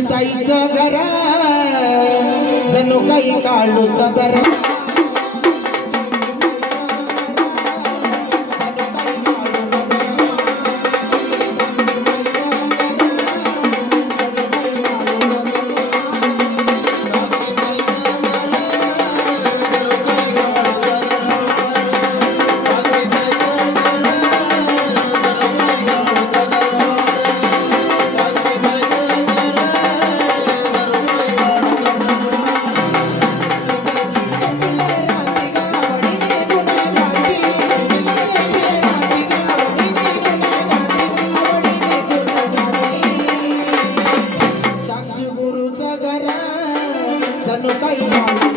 ताईचं घर जणू काही काळूचा दर. হইল